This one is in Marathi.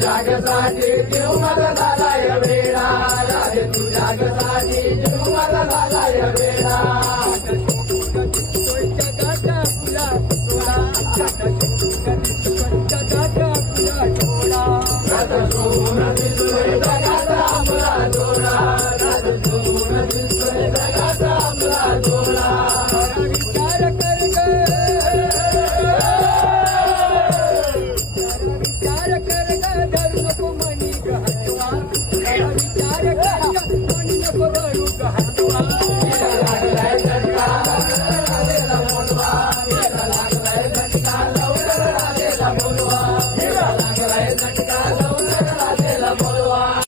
जगासाठी जीव माझा झालाय वेडा, राधे तुझ्या जगासाठी जीव माझा झालाय वेडा. विचार कर ग धर्म को मनी गहवा, विचार